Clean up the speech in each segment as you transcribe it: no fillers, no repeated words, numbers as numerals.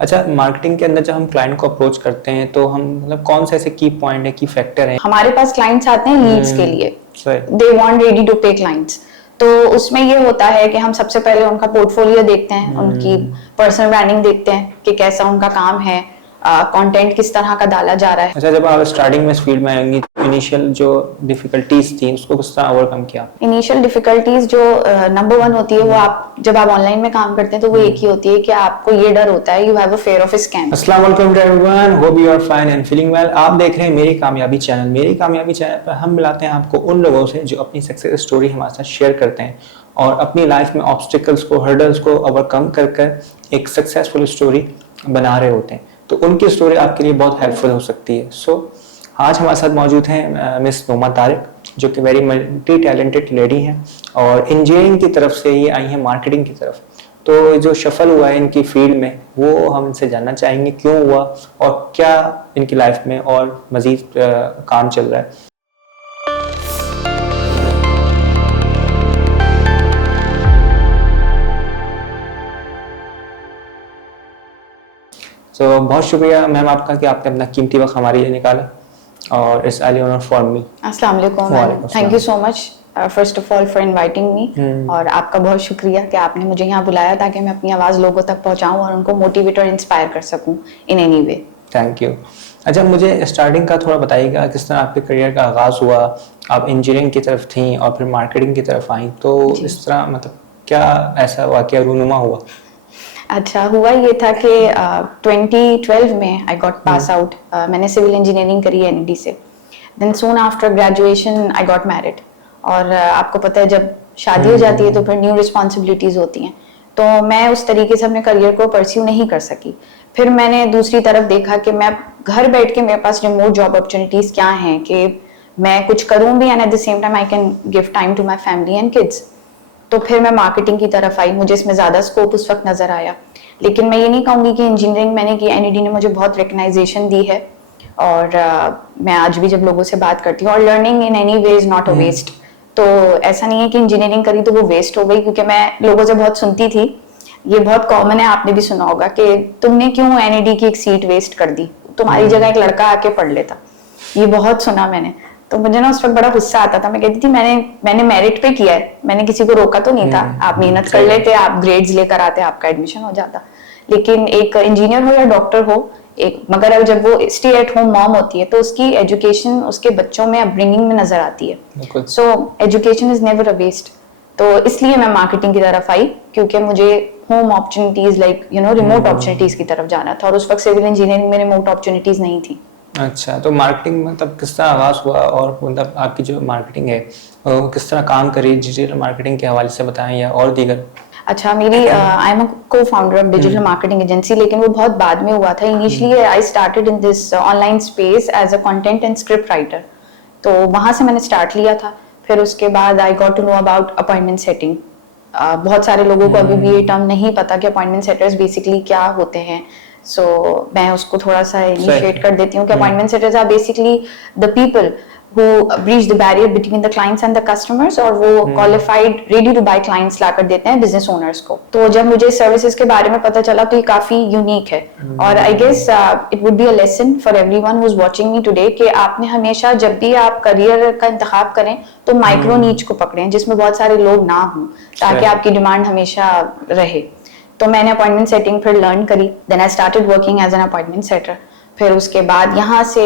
अच्छा, मार्केटिंग के अंदर जब हम क्लाइंट को अप्रोच करते हैं तो हम मतलब कौन से ऐसे की पॉइंट है, की फैक्टर है? हमारे पास क्लाइंट्स आते हैं लीड्स के लिए, सही। दे वांट रेडी टू पे क्लाइंट्स। तो उसमें ये होता है कि हम सबसे पहले उनका पोर्टफोलियो देखते हैं, उनकी पर्सनल ब्रांडिंग देखते हैं कि कैसा उनका काम है, कंटेंट किस तरह का डाला जा रहा है। अच्छा, जब आप स्टार्टिंग में इस फील्ड में आएंगी, इनिशियल जो डिफिकल्टीज थी उसको किस तरह ओवरकम किया? इनिशियल डिफिकल्टीज जो नंबर वन होती है वो आप जब आप ऑनलाइन में काम करते हैं तो वो एक ही होती है कि आपको ये डर होता है, you have a fear of scam. अस्सलाम वालेकुम everyone, hope you are fine and feeling well. आप देख रहे हैं मेरी कामयाबी चैनल। मेरी कामयाबी चैनल पर हम मिलाते हैं आपको उन लोगों से जो अपनी सक्सेस स्टोरी हमारे साथ शेयर करते हैं और अपनी लाइफ में ऑब्स्टिकल्स को, हर्डल्स को ओवरकम कर कर एक सक्सेसफुल स्टोरी बना रहे होते हैं। तो उनकी स्टोरी आपके लिए बहुत हेल्पफुल हो सकती है। आज हमारे साथ मौजूद हैं मिस नोमा तारिक, जो कि वेरी मल्टी टैलेंटेड लेडी हैं और इंजीनियरिंग की तरफ से ये आई हैं मार्केटिंग की तरफ। तो जो सफल हुआ है इनकी फील्ड में वो हम इनसे जानना चाहेंगे क्यों हुआ और क्या इनकी लाइफ में और मजीद काम चल रहा है। बहुत शुक्रिया मैम आपका कि आपने अपना कीमती वक्त हमारे लिए निकाला और it's really honour for me. अस्सलाम वालेकुम, thank you so much first of all for inviting me. और आपका बहुत शुक्रिया कि आपने मुझे यहाँ बुलाया ताकि मैं अपनी आवाज़ लोगों तक पहुँचाऊँ और उनको मोटिवेट और इंस्पायर कर सकूँ इन एनी वे। Thank you. अच्छा, मुझे स्टार्टिंग का थोड़ा बताइएगा किस तरह आपके करियर का आगाज़ हुआ। आप इंजीनियरिंग की तरफ थी और फिर मार्केटिंग की तरफ आई, तो इस तरह मतलब क्या ऐसा वाकया रूनुमा हुआ? अच्छा, हुआ ये था कि 2012 में आई गॉट पास आउट। मैंने सिविल इंजीनियरिंग करी एनईडी से। Then soon after graduation I got married. और आपको पता है जब शादी हो जाती है तो फिर न्यू रिस्पॉन्सिबिलिटीज होती हैं, तो मैं उस तरीके से अपने करियर को परस्यू नहीं कर सकी। फिर मैंने दूसरी तरफ देखा कि मैं घर बैठ के मेरे पास रिमोट जॉब अपॉर्चुनिटीज क्या हैं कि मैं कुछ करूँ भी and at the same time I can give time to my family and kids. तो फिर मैं मार्केटिंग की तरफ आई, मुझे इसमें ज़्यादा स्कोप उस वक्त नज़र आया। लेकिन मैं ये नहीं कहूँगी कि इंजीनियरिंग मैंने की, एनईडी ने मुझे बहुत रिकग्नाइजेशन दी है। और मैं आज भी जब लोगों से बात करती हूँ, और learning in any way is not a waste. तो ऐसा नहीं है कि इंजीनियरिंग करी तो वो वेस्ट हो गई, क्योंकि मैं लोगों से बहुत सुनती थी, ये बहुत कॉमन है, आपने भी सुना होगा कि तुमने क्यों एनईडी की एक सीट वेस्ट कर दी, तुम्हारी जगह एक लड़का आके पढ़ लेता। ये बहुत सुना मैंने। तो मुझे ना उस वक्त बड़ा गुस्सा आता था। मैं कहती थी मैंने मेरिट पे किया है, मैंने किसी को रोका तो नहीं था। आप मेहनत कर लेते, आप ग्रेड्स लेकर आते, आपका एडमिशन हो जाता। लेकिन एक इंजीनियर हो या डॉक्टर हो, एक मगर अब जब वो स्टे एट होम मॉम होती है तो उसकी एजुकेशन उसके बच्चों में अपब्रिंगिंग में नजर आती है। So education is never a waste. तो इसलिए मैं मार्केटिंग की तरफ आई, क्योंकि मुझे home opportunities like remote opportunities की तरफ जाना था, और उस वक्त सिविल इंजीनियरिंग में रिमोट अपॉर्चुनिटीज नहीं थी। अच्छा, तो मार्केटिंग मतलब किस तरह आगाज हुआ और मतलब आपकी जो मार्केटिंग है वो किस तरह काम करी, डिजिटल मार्केटिंग के हवाले से बताएं या और दीगर? अच्छा, मेरी I am a co-founder of digital marketing agency, लेकिन वो बहुत बाद में हुआ था। Initially I started in this online space as a content and script writer. तो वहाँ से मैंने स्टार्ट लिया था। फिर उसके बाद I got to know about appointment setting. बहुत सारे लोगों को अभी भी ये टर्म नहीं पता कि अपॉइंटमेंट सेटर्स बेसिकली क्या होते हैं। मैं उसको थोड़ा सा इनिशिएट कर देती हूँ कि appointment setters are basically the people who breach the barrier between the clients and the customers, और वो qualified ready to buy clients लाकर देते हैं business owners को। तो जब मुझे सर्विसेज के बारे में पता चला तो ये काफी यूनिक है। और I guess it would be a lesson for everyone who is watching me today कि आपने हमेशा जब भी आप करियर का इंतखाब करें तो माइक्रो नीच को पकड़ें जिसमें बहुत सारे लोग ना हों, ताकि आपकी डिमांड हमेशा रहे। तो मैंने अपॉइंटमेंट सेटिंग फिर लर्न करी। Then I started working as an appointment setter. फिर उसके बाद यहाँ से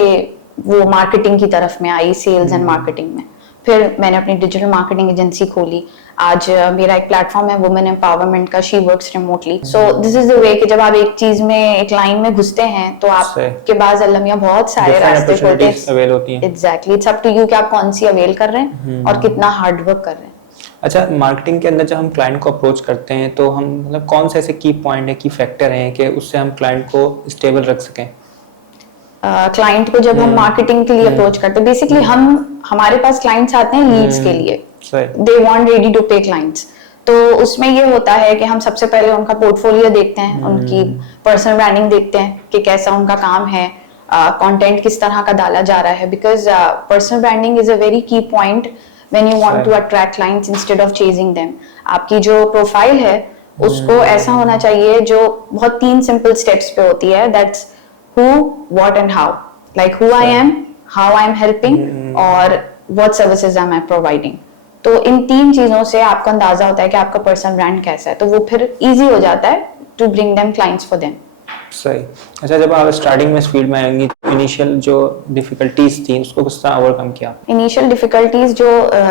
वो मार्केटिंग की तरफ में आई, सेल्स एंड मार्केटिंग में। फिर मैंने अपनी डिजिटल मार्केटिंग एजेंसी खोली। आज मेरा एक प्लेटफॉर्म है वुमेन एम्पावरमेंट का, she works remotely. So this is the way कि जब आप एक चीज में, एक लाइन में घुसते हैं तो आपके पास अलमिया बहुत सारे रास्ते खोलते हैं। Exactly, it's up to you कि आप कौन सी अवेल कर रहे हैं और कितना हार्ड वर्क कर रहे हैं। अच्छा, मार्केटिंग के अंदर जब हम क्लाइंट को अप्रोच करते हैं तो हम मतलब कौन से ऐसे की पॉइंट है, की फैक्टर हैं कि उससे हम क्लाइंट को स्टेबल रख सकें? क्लाइंट को जब हम मार्केटिंग के लिए अप्रोच करते हैं, बेसिकली हमारे पास क्लाइंट्स आते हैं लीड्स के लिए, दे वांट रेडी टू पे क्लाइंट्स। तो उसमें ये होता है कि हम सबसे पहले उनका पोर्टफोलियो देखते हैं, उनकी पर्सनल ब्रांडिंग देखते हैं कि कैसा उनका काम है, कंटेंट किस तरह का डाला जा रहा है। Because personal branding is a very key point when you want to attract clients instead of chasing them. आपकी जो प्रोफाइल है उसको ऐसा होना चाहिए जो बहुत 3 सिंपल स्टेप्स पे होती है, that's who, what and how. Like who I am, how I am helping और what services am I providing. तो इन 3 चीजों से आपको अंदाजा होता है कि आपका पर्सनल ब्रांड कैसा है, तो वो फिर इजी हो जाता है to bring them clients for them. सही। अच्छा, जब आप स्टार्टिंग में इस फील्ड में आएंगी तो इनिशियल जो डिफिकल्टीज थी उसको किस तरह ओवरकम किया? इनिशियल डिफिकल्टीज जो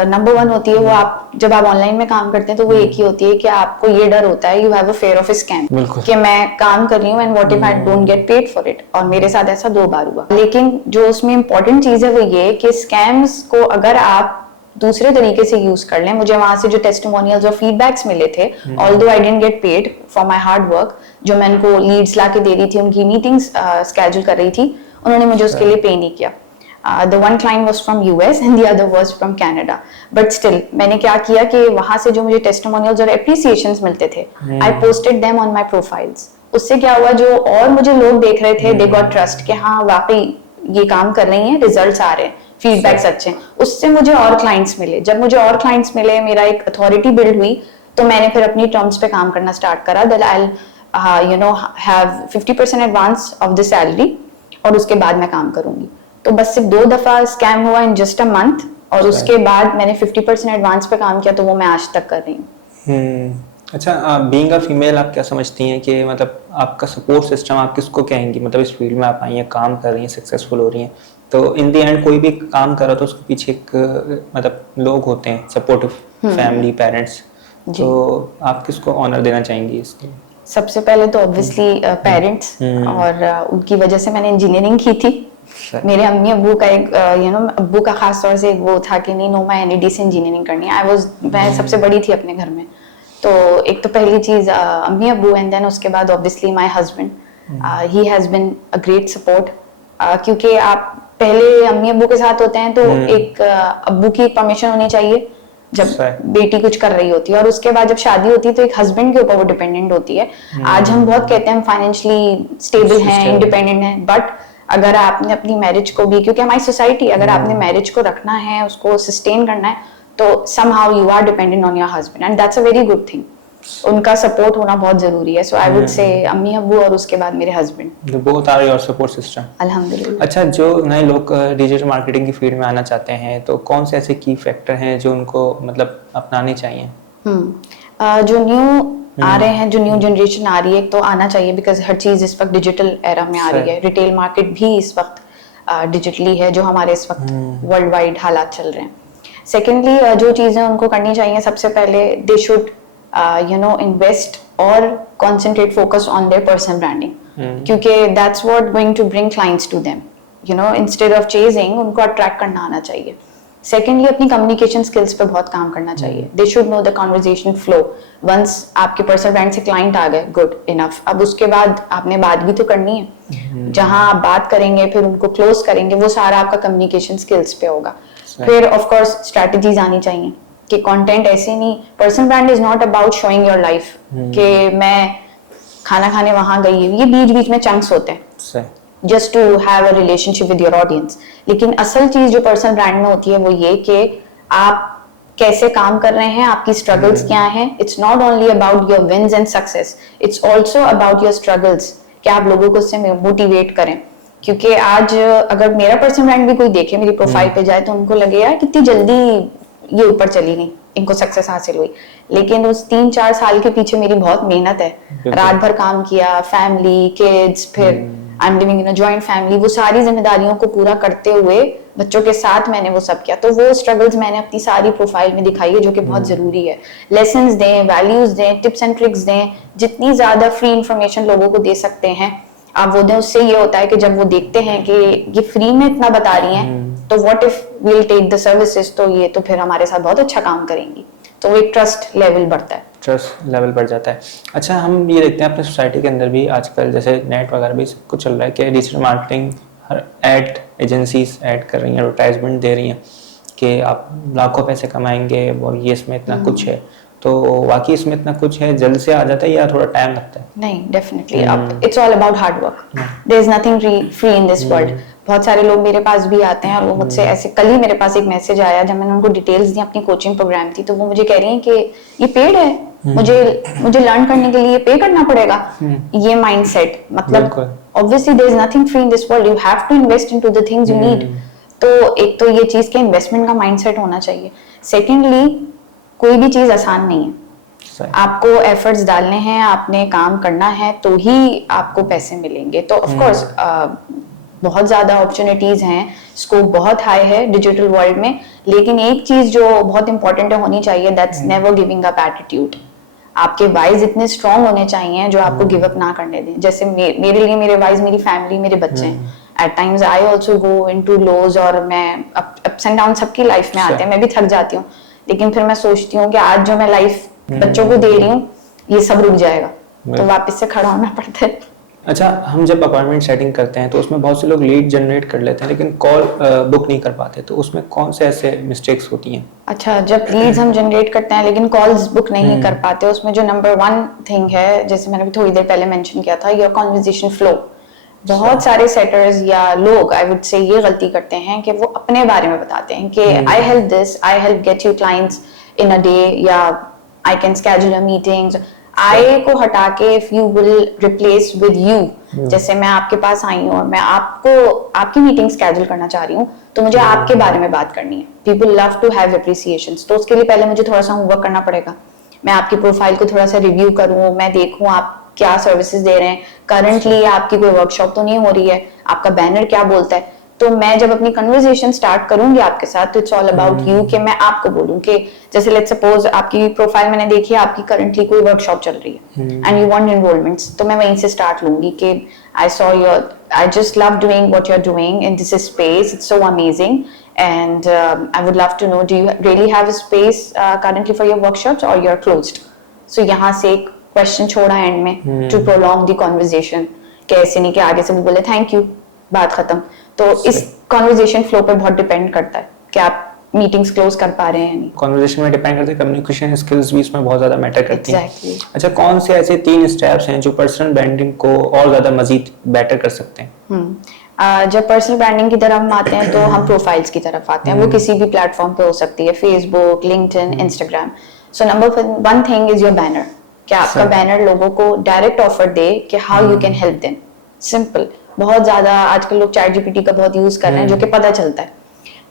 नंबर 1 होती है वो आप जब आप ऑनलाइन में काम करते हैं तो वो एक ही होती है कि आपको ये डर होता है, you have a fear of scam, कि मैं काम कर रही हूँ and what if I don't get paid for it. और मेरे साथ ऐसा 2 बार हुआ। लेकिन जो उसमें इंपॉर्टेंट चीज है वो ये कि स्कैम्स को अगर आप दूसरे तरीके से यूज कर लें, मुझे वहां से जो टेस्टिमोनियल्स और फीडबैक्स मिले थे, although I didn't get paid for my hard work, जो मैं उनको लीड्स ला के दे रही थी, उनकी मीटिंग्स स्केड्यूल कर रही थी, उन्होंने मुझे उसके लिए पे नहीं किया। The one client was from US and the other was from Canada. But still, मैंने क्या किया कि वहां से जो मुझे टेस्टिमोनियल्स और एप्रिसिएशंस मिलते थे, I posted them on my profiles. उससे क्या हुआ, जो और मुझे लोग देख रहे थे, they got trust कि हाँ वाकई ये काम कर रही हैं, रिजल्ट्स आ रहे हैं, फीडबैक्स अच्छे हैं। उससे मुझे और क्लाइंट्स मिले। जब मुझे और क्लाइंट्स मिले, मेरा एक अथॉरिटी बिल्ड हुई, तो मैंने फिर अपनी टर्म्स पे काम करना स्टार्ट करा, that I have 50% advance of the salary और उसके बाद मैं काम करूंगी। तो बस सिर्फ 2 दफा स्कैम हुआ इन जस्ट अ मंथ, और उसके बाद मैंने 50% एडवांस पे काम किया, तो वो मैं आज तक कर रही हूँ। अच्छा, बीइंग अ फीमेल आप क्या समझती हैं कि मतलब आपका सपोर्ट सिस्टम आप किसको कहेंगी? मतलब इस फील्ड में आप आई हैं, काम कर रही हैं, सक्सेसफुल हो रही हैं, तो इन द एंड कोई भी काम कर रहा तो उसके पीछे एक मतलब लोग होते हैं सपोर्टिव, फैमिली, पेरेंट्स, तो आप किसको ऑनर देना चाहेंगी इसके? सबसे पहले तो ऑब्वियसली पेरेंट्स, और उनकी वजह से मैंने इंजीनियरिंग की थी। मेरे अम्मी अब्बू का एक अब्बू का खास तौर से एक वो था कि नहीं, नो मैं एनईडी से इंजीनियरिंग करनी है। मैं सबसे बड़ी थी अपने घर में, तो एक तो पहली चीज अम्मी अब्बू, एंड देन उसके बाद obviously my husband, he has been a great support. क्योंकि आप पहले अम्मी अब्बू के साथ होते हैं तो एक अब्बू की परमिशन होनी चाहिए जब बेटी कुछ कर रही होती है, और उसके बाद जब शादी होती है तो एक हस्बैंड के ऊपर वो डिपेंडेंट होती है। आज हम बहुत कहते हैं फाइनेंशियली स्टेबल हैं, इंडिपेंडेंट हैं, बट अगर आपने अपनी मैरिज को भी, क्योंकि हमारी सोसाइटी, अगर आपने मैरिज को रखना है, उसको सस्टेन करना है, तो somehow you are dependent on your husband, and that's a very good thing. उनका सपोर्ट होना बहुत जरूरी है। So I would say अम्मी अब्बू और उसके बाद मेरे husband. Both are your support system. अल्हम्दुलिल्लाह। अच्छा, जो नए लोग डिजिटल मार्केटिंग की फील्ड में आना चाहते हैं, तो कौन से ऐसे की फैक्टर हैं जो उनको मतलब अपनाने चाहिए? जो न्यू आ रहे हैं, जो न्यू जनरेशन आ रही है, तो आना चाहिए, बिकॉज हर चीज इस वक्त डिजिटल एरा में आ रही है। रिटेल मार्केट भी इस वक्त डिजिटली है, जो हमारे इस वक्त वर्ल्ड वाइड हालात चल रहे हैं। सेकेंडली, जो चीजें उनको करनी चाहिए, सबसे पहले दे शुड इन्वेस्ट और concentrate focus on their personal branding, क्योंकि that's what going to bring clients to them, instead of chasing, उनको अट्रैक्ट करना आना चाहिए। सेकेंडली, अपनी कम्युनिकेशन स्किल्स पे बहुत काम करना चाहिए। They should know the conversation flow. Once आपके पर्सनल ब्रांड से क्लाइंट आ गए, गुड इनफ, अब उसके बाद आपने बात भी तो करनी है। जहां आप बात करेंगे, फिर उनको क्लोज करेंगे, वो सारा आपका कम्युनिकेशन स्किल्स पे होगा। फिर ऑफ कोर्स स्ट्रैटेजीज आनी चाहिए कि कंटेंट ऐसे नहीं, personal brand is not about showing your life कि मैं खाना खाने वहां गई हूँ, ये बीच बीच में चंक्स होते हैं just to have a relationship with your audience. लेकिन असल चीज जो पर्सनल ब्रांड में होती है वो ये कि आप कैसे काम कर रहे हैं, आपकी स्ट्रगल्स क्या हैं। It's not only about your wins and success, it's also about your struggles, कि आप लोगों को उससे मोटिवेट करें। क्योंकि आज अगर मेरा पर्सनल ब्रांड भी कोई देखे, मेरी प्रोफाइल पे जाए, तो उनको लगे यार कितनी जल्दी ये ऊपर चली नहीं, इनको सक्सेस हासिल हुई। लेकिन उस 3-4 साल के पीछे मेरी बहुत मेहनत है, रात भर काम किया, फैमिली, किड्स, फिर I am living in a joint family, वो सारी जिम्मेदारियों को पूरा करते हुए बच्चों के साथ मैंने वो सब किया। तो वो स्ट्रगल्स मैंने अपनी सारी प्रोफाइल में दिखाई है, जो कि बहुत जरूरी है। लेसन्स दें, वैल्यूज दें, टिप्स एंड ट्रिक्स दें, जितनी ज्यादा फ्री इंफॉर्मेशन लोगों को दे सकते हैं आप वो दें। उससे ये होता है कि जब वो देखते हैं कि ये फ्री में इतना बता रही हैं, तो what if we will take the services, तो ये तो फिर हमारे साथ बहुत अच्छा काम करेंगी। तो एक ट्रस्ट लेवल बढ़ता है, ट्रस्ट लेवल बढ़ जाता है। अच्छा, हम ये देखते हैं अपने सोसाइटी के अंदर भी आजकल, जैसे नेट वगैरह भी सब कुछ चल रहा है कि डिजिटल मार्केटिंग, हर एड एजेंसीज ऐड कर रही हैं, एडवर्टाइजमेंट दे रही हैं कि आप लाखों पैसे कमाएंगे और ये इसमें इतना कुछ है। तो वाकई इसमें इतना कुछ है, जल्द से आ जाता है या थोड़ा टाइम लगता है? नहीं, डेफिनेटली अब it's all about hard work. There is nothing free in this world. बहुत सारे लोग मेरे पास भी आते हैं और वो मुझसे ऐसे, कल ही मेरे पास एक मैसेज आया जब मैंने उनको डिटेल्स दी अपनी कोचिंग प्रोग्राम की, तो वो मुझे कह रही हैं कि ये पेड है, मुझे लर्न करने के लिए पे करना पड़ेगा। ये माइंडसेट, मतलब obviously there is nothing free in this world, you have to invest into the things you need। तो एक तो ये चीज के इन्वेस्टमेंट का माइंडसेट होना चाहिए। सेकेंडली, कोई भी चीज आसान नहीं है, आपको एफर्ट्स डालने हैं, आपने काम करना है तो ही आपको पैसे मिलेंगे। तो ऑफ कोर्स बहुत ज्यादा अपॉर्चुनिटीज हैं, स्कोप बहुत हाई है डिजिटल वर्ल्ड में, लेकिन एक चीज जो बहुत इंपॉर्टेंट होनी चाहिए, that's never giving up attitude. आपके वाइज इतने स्ट्रांग होने चाहिए जो आपको गिव अप ना करने दें। जैसे मेरे लिए मेरे वाइज मेरी फैमिली, मेरे बच्चे हैं। At times I also go into lows, और मैं अप्स एंड डाउन सबकी लाइफ में आते हैं, मैं भी थक जाती हूँ, लेकिन फिर मैं सोचती हूँ कि आज जो मैं लाइफ बच्चों को दे रही हूँ ये सब रुक जाएगा, तो वापस से खड़ा होना पड़ता है। अच्छा, हम जब अपॉइंटमेंट सेटिंग करते हैं तो उसमें बहुत से लोग लीड जनरेट कर लेते हैं लेकिन कॉल बुक नहीं कर पाते, तो उसमें कौन से ऐसे मिस्टेक्स होती हैं? अच्छा, जब लीड्स हम जनरेट करते हैं लेकिन कॉल्स बुक नहीं कर पाते, उसमें जो नंबर 1 थिंग है, जैसे मैंने भी थोड़ी देर पहले मेंशन किया था, योर कन्वर्सेशन फ्लो। बहुत सारे सेटर्स या लोग आई वुड से ये गलती करते हैं कि वो अपने बारे में बताते हैं कि I help this, I help get you clients in a day, या I can schedule a meetings. I को हटा के if you will replace with you, जैसे मैं आपके पास आई हूँ और मैं आपको आपकी मीटिंग स्केड्यूल करना चाह रही हूँ, तो मुझे आपके बारे में बात करनी है। पीपल लव टू हैव एप्रिसिएशंस, तो उसके लिए पहले मुझे थोड़ा सा होमवर्क करना पड़ेगा। मैं आपकी प्रोफाइल को थोड़ा सा रिव्यू करूँ, मैं देखूँ आप क्या सर्विसेज दे रहे हैं, करंटली आपकी कोई वर्कशॉप तो नहीं हो रही है, आपका बैनर क्या बोलता है। तो मैं जब अपनी कन्वर्सेशन स्टार्ट करूंगी आपके साथ, तो इट्स ऑल अबाउट यू, कि मैं आपको बोलूं कि जैसे लेट्स सपोज आपकी प्रोफाइल मैंने देखी है, आपकी करंटली कोई वर्कशॉप चल रही है एंड यू वांट एनरोलमेंट्स, तो मैं वहीं से स्टार्ट लूंगी कि I saw your, I just love doing what you are doing in this space, it's so amazing, and I would love to know, do you really have a space currently for your workshops or you're closed? So यहाँ से एक question छोड़ा and में to prolong the conversation, कैसे नहीं कि आगे से वो बोले थैंक यू, बात खत्म। तो इस कॉन्वर्जेशन फ्लो पे बहुत डिपेंड करता है कि आप मीटिंग्स क्लोज कर पा रहे हैं या नहीं। कॉन्वर्जेशन में डिपेंड करता है, कम्युनिकेशन स्किल्स भी इसमें बहुत ज्यादा मैटर करती हैं। Exactly. अच्छा, कौन से ऐसे 3 स्टेप्स हैं जो पर्सनल ब्रांडिंग को और ज्यादा मजीद बेटर कर सकते हैं? जब पर्सनल ब्रांडिंग की तरफ हम आते हैं तो हम प्रोफाइल्स की तरफ आते हैं। वो किसी भी प्लेटफॉर्म पे हो सकती है, Facebook, LinkedIn, Instagram. So number 1 thing is your banner, कि आपका बैनर लोगों को डायरेक्ट ऑफर दे कि how you can help them. Simple, बहुत ज्यादा आजकल लोग चैट जीपीटी का बहुत यूज कर रहे हैं जो कि पता चलता है,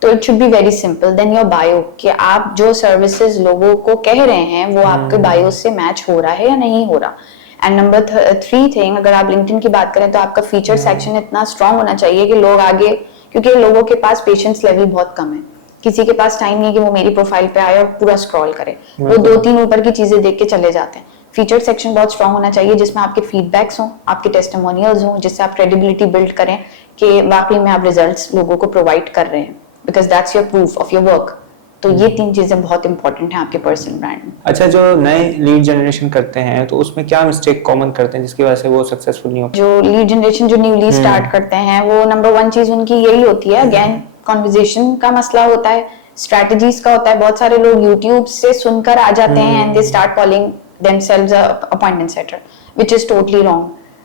तो it should be very simple. Then your bio, कि आप जो सर्विसेज लोगों को कह रहे हैं वो आपके बायो से मैच हो रहा है या नहीं हो रहा। एंड नंबर 3 थिंग, अगर आप लिंक्डइन की बात करें तो आपका फीचर सेक्शन इतना स्ट्रांग होना चाहिए कि लोग आगे, क्योंकि लोगों के पास पेशेंस लेवल बहुत कम है, किसी के पास टाइम नहीं है कि वो मेरी प्रोफाइल पे आए और पूरा स्क्रॉल करे, वो 2-3 ऊपर की चीजें देख के चले जाते हैं। फीचर सेक्शन बहुत स्ट्रांग होना चाहिए जिसमें आपके फीडबैक्स हों, आपके टेस्टिमोनियल्स हों, जिससे आप क्रेडिबिलिटी बिल्ड करें कि वाकई में आप रिजल्ट्स लोगों को प्रोवाइड कर रहे हैं, because that's your proof of your work. तो ये 3 चीजें बहुत इंपॉर्टेंट हैं आपके पर्सनल ब्रांड में। अच्छा, जो नए लीड जनरेशन करते हैं तो उसमें क्या मिस्टेक कॉमन करते हैं जिसकी वजह से वो सक्सेसफुल नहीं हो? जो लीड जनरेशन जो न्यूली स्टार्ट करते हैं, वो नंबर 1 चीज उनकी यही होती है, अगेन कन्वर्सेशन का मसला होता है, स्ट्रेटजीज का होता है। बहुत सारे लोग यूट्यूब से सुनकर आ जाते हैं and they start calling themselves a appointment setter, which is totally wrong.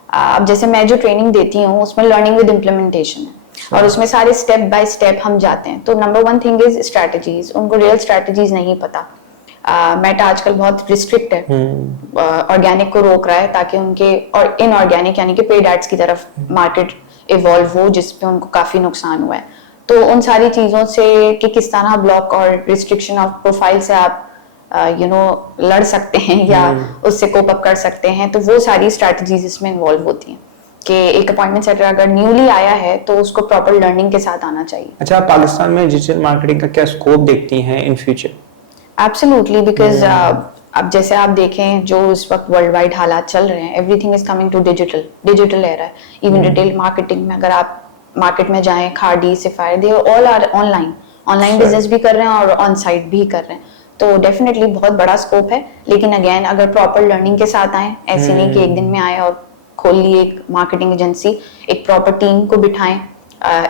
अब जैसे मैं जो ट्रेनिंग देती हूँ उसमें लर्निंग विद इम्प्लीमेंटेशन है और उसमें सारे स्टेप बाय स्टेप हम जाते हैं। तो नंबर 1 थिंग इज स्ट्रेटजीज, उनको रियल स्ट्रेटजीज नहीं पता। मेटा आजकल बहुत रिस्ट्रिक्ट है, ऑर्गेनिक को रोक रहा है ताकि उनके और इनऑर्गेनिक यानी कि पेड एड्स की तरफ मार्केट इवॉल्व हो, जिसपे उनको काफी नुकसान हुआ है। तो उन सारी चीजों से कि किस तरह ब्लॉक और रिस्ट्रिक्शन ऑफ प्रोफाइल से आप लड़ सकते हैं या उससे कोप अप कर सकते हैं, तो वो सारी स्ट्रेटजीज इसमें इन्वॉल्व होती हैं कि एक अपॉइंटमेंट सेटर अगर न्यूली आया है तो उसको प्रॉपर लर्निंग के साथ आना चाहिए। अच्छा, पाकिस्तान में डिजिटल मार्केटिंग का क्या स्कोप देखती हैं इन फ्यूचर? एब्सोल्युटली, बिकॉज अब जैसे आप देखें जो इस वक्त वर्ल्ड वाइड हालात चल रहे हैं, everything is coming to digital era है। इवन रिटेल मार्केटिंग में अगर आप मार्केट में जाएं, Khadi, Sapphire, they all are online business भी कर रहे हैं और ऑन साइट भी कर रहे हैं। तो डेफिनेटली बहुत बड़ा स्कोप है, लेकिन अगेन अगर प्रॉपर लर्निंग के साथ आए, ऐसे नहीं कि एक दिन में आए और खोल लिए एक मार्केटिंग एजेंसी, एक प्रॉपर टीम को बिठाएं,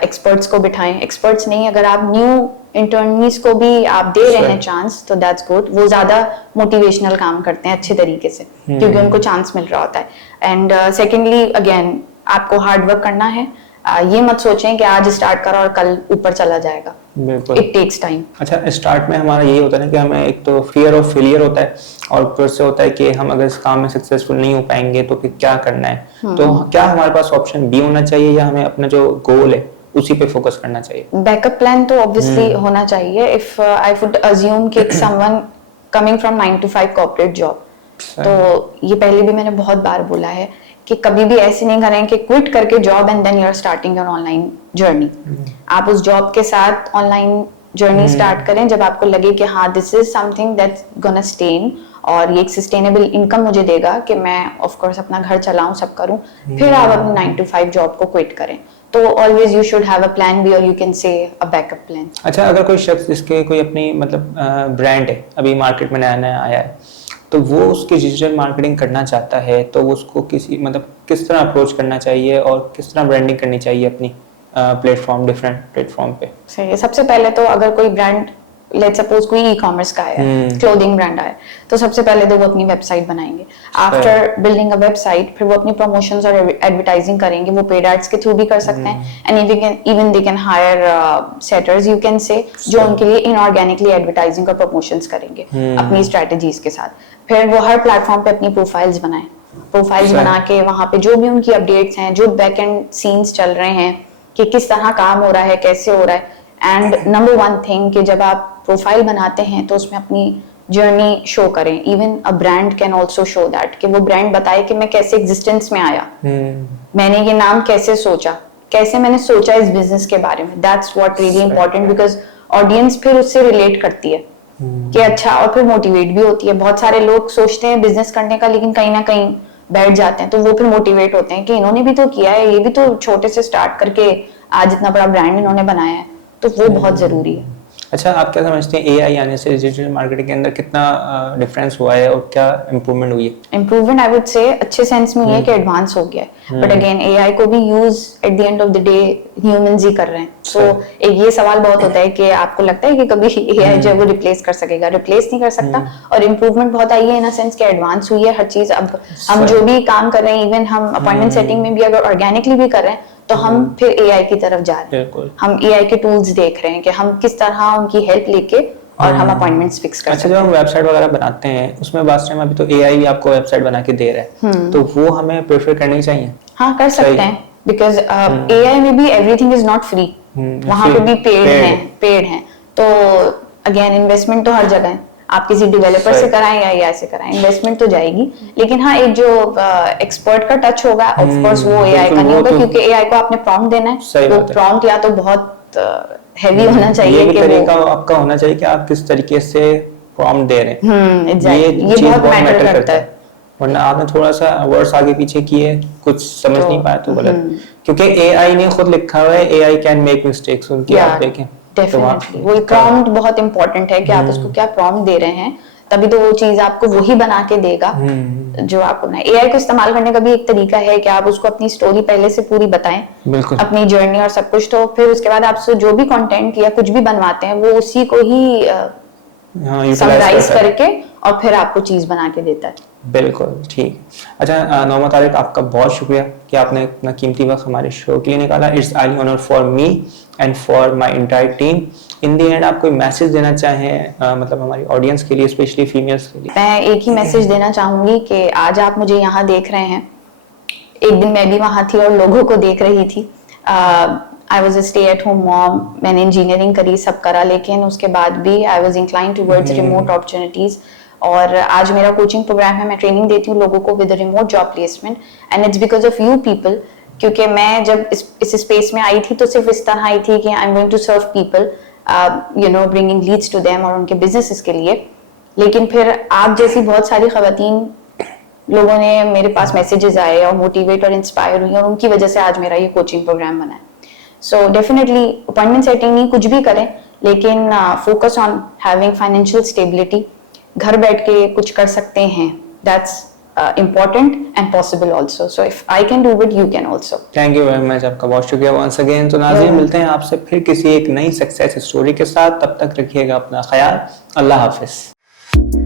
एक्सपर्ट्स को बिठाएं। एक्सपर्ट्स नहीं, अगर आप न्यू इंटर्नीज को भी आप दे रहे हैं चांस, तो दैट्स गुड। वो ज्यादा मोटिवेशनल काम करते हैं अच्छे तरीके से क्योंकि उनको चांस मिल रहा होता है। एंड सेकेंडली अगेन आपको हार्ड वर्क करना है, ये मत सोचें कि आज स्टार्ट करा और कल ऊपर चला जाएगा। बिल्कुल। It takes time. अच्छा, स्टार्ट में हमारा यही होता है ना कि हमें एक तो फियर ऑफ फेलियर होता है और फिर से होता है कि हम अगर इस काम में सक्सेसफुल नहीं हो पाएंगे तो फिर क्या करना है। तो क्या हमारे पास ऑप्शन बी होना चाहिए या हमें अपना जो गोल है उसी पे फोकस करना चाहिए? बैकअप प्लान तो ऑब्वियसली होना चाहिए। इफ आई वुड अज्यूम कि someone coming from 9 to 5 corporate job, तो ये पहले भी मैंने बहुत बार बोला है कि कभी भी ऐसे नहीं करें कि क्विट करके job and then you are starting your online journey. आप उस जॉब के साथ ऑनलाइन जर्नी स्टार्ट करें जब आपको लगे कि हाँ this is something that's gonna stay in और ये एक सस्टेनेबल इनकम मुझे देगा कि मैं ऑफ कोर्स अपना घर चलाऊं, सब करूं, फिर आप अपनी 9 to 5 जॉब को क्विट करें। तो always you should have a plan B और you can say a backup plan. अच्छा, अगर कोई शख्स इसके कोई अपनी मतलब ब्रांड है, अभी मार्केट में नया नया आया है, तो वो उसकी डिजिटल मार्केटिंग करना चाहता है, तो उसको किस तरह अप्रोच करना चाहिए और किस तरह ब्रांडिंग करनी चाहिए अपनी प्लेटफॉर्म, डिफरेंट प्लेटफॉर्म पे? सही है। सबसे पहले तो अगर कोई ब्रांड, लेट्स सपोज कोई ई कॉमर्स का है, क्लोथिंग ब्रांड है, तो सबसे पहले तो वो अपनी वेबसाइट बनाएंगे। आफ्टर बिल्डिंग अ वेबसाइट फिर वो अपनी प्रमोशंस और एडवर्टाइजिंग करेंगे। वो पेड एड्स के थ्रू भी कर सकते हैं and even they can hire setters, you can say, जो उनके लिए इनऑर्गेनिकली एडवर्टाइजिंग और प्रमोशंस करेंगे अपनी स्ट्रेटजीज के साथ। फिर वो हर प्लेटफॉर्म पे अपनी प्रोफाइल्स बनाएं। प्रोफाइल्स बना के वहां पे जो भी उनकी अपडेट्स हैं, जो बैक एंड सीन्स चल रहे हैं कि किस तरह काम हो रहा है, कैसे हो रहा है। एंड नंबर वन थिंग कि जब आप प्रोफाइल बनाते हैं तो उसमें अपनी जर्नी शो करें। Even a brand can also show that, कि वो ब्रांड बताए कि मैं कैसे एग्जिस्टेंस में आया, मैंने ये नाम कैसे सोचा, कैसे मैंने सोचा इस बिजनेस के बारे में। That's what really important, because audience फिर उससे रिलेट करती है कि अच्छा, और फिर मोटिवेट भी होती है। बहुत सारे लोग सोचते हैं बिजनेस करने का लेकिन कहीं ना कहीं बैठ जाते हैं, तो वो फिर मोटिवेट होते हैं कि इन्होंने भी तो किया है, ये भी तो छोटे से स्टार्ट करके आज इतना बड़ा ब्रांड इन्होंने बनाया है। तो वो बहुत जरूरी है। अच्छा, आप क्या समझते हैं एआई आने से डिजिटल मार्केटिंग के अंदर कितना डिफरेंस हुआ है और क्या इम्प्रूवमेंट हुई है? इम्प्रूवमेंट आई वुड से अच्छे सेंस में ये है कि एडवांस हो गया है, बट अगेन एआई को भी use at the end of the day humans ही कर रहे हैं। तो एक ये सवाल बहुत होता है कि आपको लगता है कि कभी एआई जो है वो रिप्लेस कर सकेगा? रिप्लेस नहीं कर सकता। और इम्प्रूवमेंट बहुत आई है इन अ सेंस कि एडवांस हुई है हर चीज। अब हम जो भी काम कर रहे हैं, इवन हम अपॉइंटमेंट सेटिंग में भी अगर ऑर्गेनिकली भी कर रहे हैं, तो हम फिर एआई की तरफ जा रहे हैं। हम एआई के टूल्स देख रहे हैं कि हम किस तरह उनकी हेल्प लेके और हम अपॉइंटमेंट्स फिक्स कर सकते हैं। जब हम वेबसाइट वगैरह बनाते हैं उसमें बात टाइम अभी तो एआई भी आपको वेबसाइट बना के दे रहा है, तो वो हमें प्रेफर करनी चाहिए? हाँ, कर सकते हैं, बिकॉज एआई में भी एवरीथिंग इज नॉट फ्री। वहां पे भी पेड हैं। तो अगेन इन्वेस्टमेंट तो हर जगह है। आप किसी डेवलपर से कराएं या एआई से कराएं, इन्वेस्टमेंट तो जाएगी, लेकिन हाँ एक जो एक्सपर्ट का टच होगा ऑफ कोर्स वो एआई का नहीं होगा, क्योंकि एआई को आपने प्रॉम्प्ट देना है। वो प्रॉम्प्ट या तो बहुत हैवी होना चाहिए, ये तरीका आपका होना चाहिए कि आप किस तरीके से प्रॉम्प्ट दे रहे हैं। ये बहुत मैटर करता है। वरना आपने थोड़ा सा वर्ड्स आगे पीछे किए, कुछ समझ नहीं पाया तो गलत, क्योंकि एआई ने खुद लिखा हुआ है एआई कैन मेक मिस्टेक्स, उनकी आप देखें। डेफिनेटली वो प्रॉम्प्ट बहुत इंपॉर्टेंट है कि आप उसको क्या प्रॉम्प्ट दे रहे हैं, तभी तो वो चीज आपको वही बना के देगा जो आपको ना। एआई को इस्तेमाल करने का भी एक तरीका है कि आप उसको अपनी स्टोरी पहले से पूरी बताएं, अपनी जर्नी और सब कुछ, तो फिर उसके बाद आपसे जो भी कंटेंट या कुछ भी बनवाते हैं वो उसी को ही समराइज करके और फिर आपको चीज बना के देता है। बिल्कुल ठीक। अच्छा नौमा तारिक, आपका बहुत शुक्रिया कि आपने इतना कीमती वक्त हमारे शो के लिए निकाला। It's I honour for me and for my entire team. In the end आप कोई मैसेज देना चाहें मतलब हमारी ऑडियंस के लिए, स्पेशली फीमेल्स के लिए? मैं एक ही मैसेज देना चाहूंगी कि आज आप मुझे यहाँ देख रहे हैं, एक दिन मैं भी वहां थी और लोगों को देख रही थी। I was a stay at home mom, मैंने इंजीनियरिंग करी, सब करा, लेकिन उसके बाद भी I was incline towards remote opportunities. और आज मेरा कोचिंग प्रोग्राम है, मैं ट्रेनिंग देती हूँ लोगों को with remote job placement, and it's because of you people. क्योंकि मैं जब इस स्पेस में आई थी तो सिर्फ इस तरह आई थी कि I am going to serve people, you know, bringing leads to them और उनके बिजनेसेस के लिए। लेकिन फिर आप जैसी बहुत सारी खवातीन लोगों ने मेरे पास मैसेजेस आए और मोटिवेट और इंस्पायर हुई, और उनकी वजह से आज मेरा ये कोचिंग प्रोग्राम बना है। सो डेफिनेटली अपॉइंटमेंट सेटिंग नहीं, कुछ भी करें, लेकिन focus on having financial stability. घर बैठ के कुछ कर सकते हैं, that's important and possible also. So if I can do it, you can also. Thank you very much, आपका बहुत शुक्रिया once again। तो नाज़रीन मिलते हैं आपसे फिर किसी एक नई सक्सेस स्टोरी के साथ, तब तक रखिएगा अपना ख्याल। अल्लाह हाफिज।